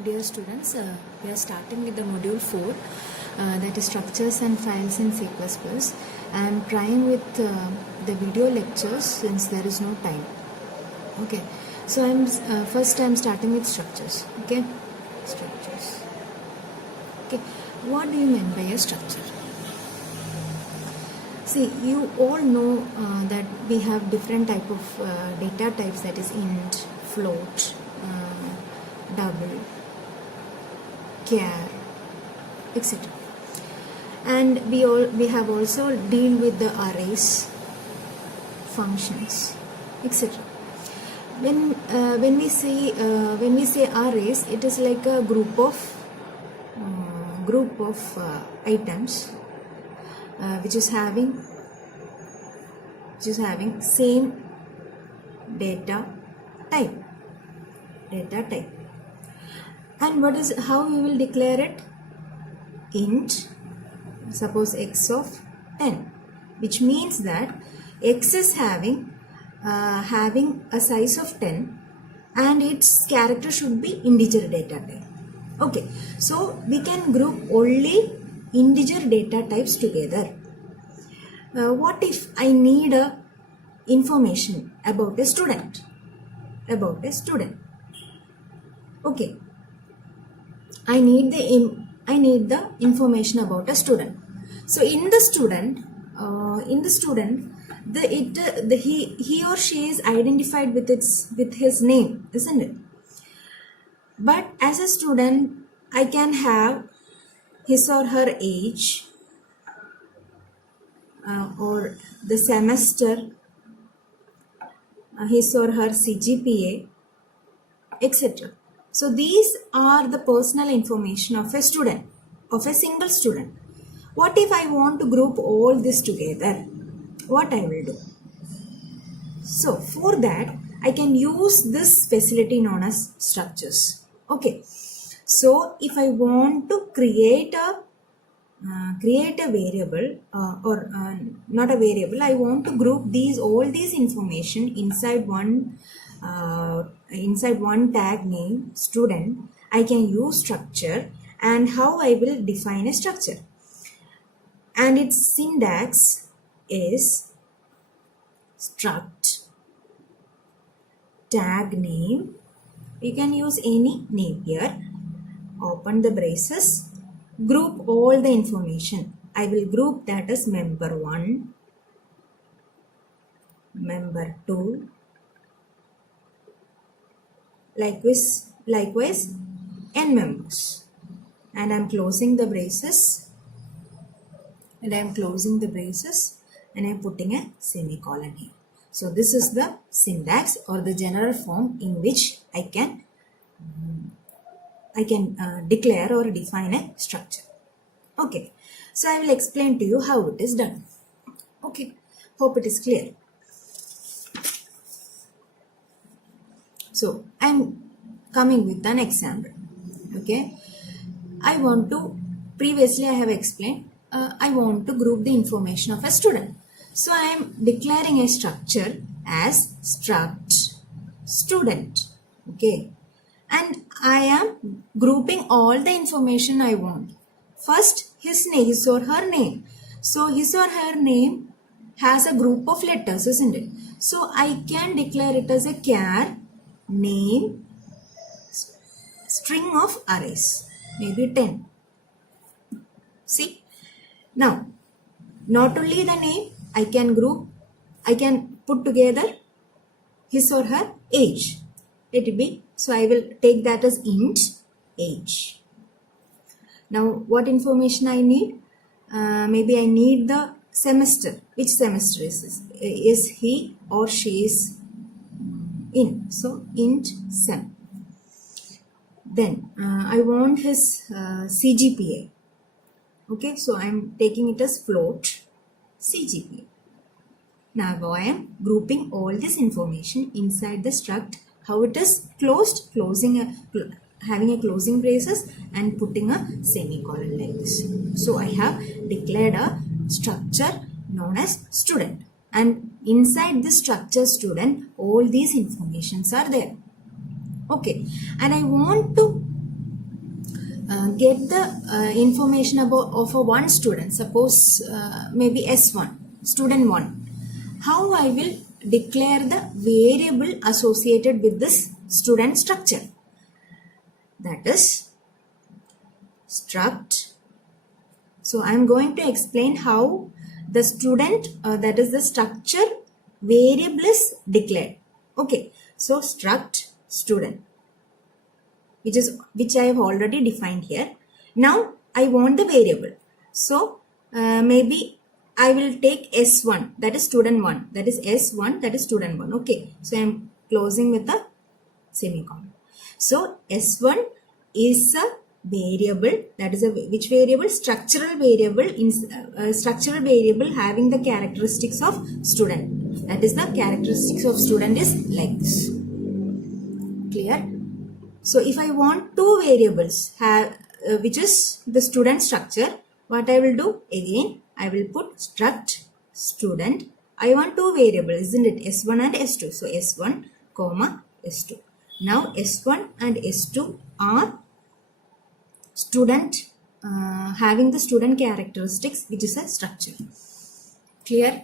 Dear students, we are starting with the module 4, that is structures and files in C++. I am trying with the video lectures since there is no time. Okay, so first I am starting with structures. Okay, structures. Okay, what do you mean by a structure? See, you all know that we have different type of data types, that is int, float, double, char, etc. And we have also deal with the arrays, functions, etc. When we say arrays, it is like a group of items which is having same data type. And how we will declare it? Int, suppose x of 10, which means that x is having a size of 10 and its character should be integer data type. Okay, so we can group only integer data types together. What if I need information about a student? Okay, I need the information about a student. So in the student, he or she is identified with his name, isn't it? But as a student, I can have his or her age, or the semester, his or her CGPA, etc. So these are the personal information of a student, of a single student. What if I want to group all this together? What I will do? So for that, I can use this facility known as structures. Okay. So if I want to create a variable not a variable, I want to group all these information inside one tag name student, I can use structure. And how I will define a structure? And its syntax is struct tag name. You can use any name here. Open the braces, group all the information. I will group that as member 1, member 2, likewise n members. And I am closing the braces, and I am putting a semicolon here. So this is the syntax or the general form in which I can declare or define a structure. Okay, so I will explain to you how it is done. Okay, hope it is clear. So I am coming with an example. Okay, previously I have explained, I want to group the information of a student. So I am declaring a structure as struct student. Okay, and I am grouping all the information I want. First, his or her name. So his or her name has a group of letters, isn't it? So I can declare it as a char name string of arrays, maybe 10. See, now not only the name, I can put together his or her age. Let it be. So I will take that as int age. Now what information I need? Maybe I need the semester. Which semester is this? Is he or she is in? So int sem. Then I want his CGPA. Okay, so I am taking it as float CGPA. Now I am grouping all this information inside the struct. How it is closed? Having a closing braces and putting a semicolon like this. So I have declared a structure known as student, and inside this structure student, all these informations are there. Okay, and I want to get the information about of a one student, suppose maybe S1, student 1, how I will declare the variable associated with this student structure? That is struct. So I am going to explain how the student, that is the structure variable is declared. Okay, so struct student, which I have already defined here. Now I want the variable. So maybe I will take S1, that is student 1, that is S1, that is student 1. Okay, so I am closing with a semicolon. So S1 is a variable, that is a which variable? Structural variable, structural variable having the characteristics of student. That is the characteristics of student is like this. Clear? So if I want two variables have which is the student structure, what I will do? Again, I will put struct student. I want two variables, isn't it? S1 and S2. So S1 comma S2. Now S1 and S2 are student having the student characteristics, which is a structure. Clear?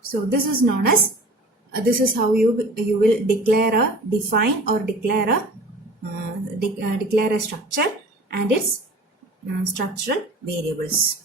So this is known as this is how you will declare a define or declare a structure and its structural variables.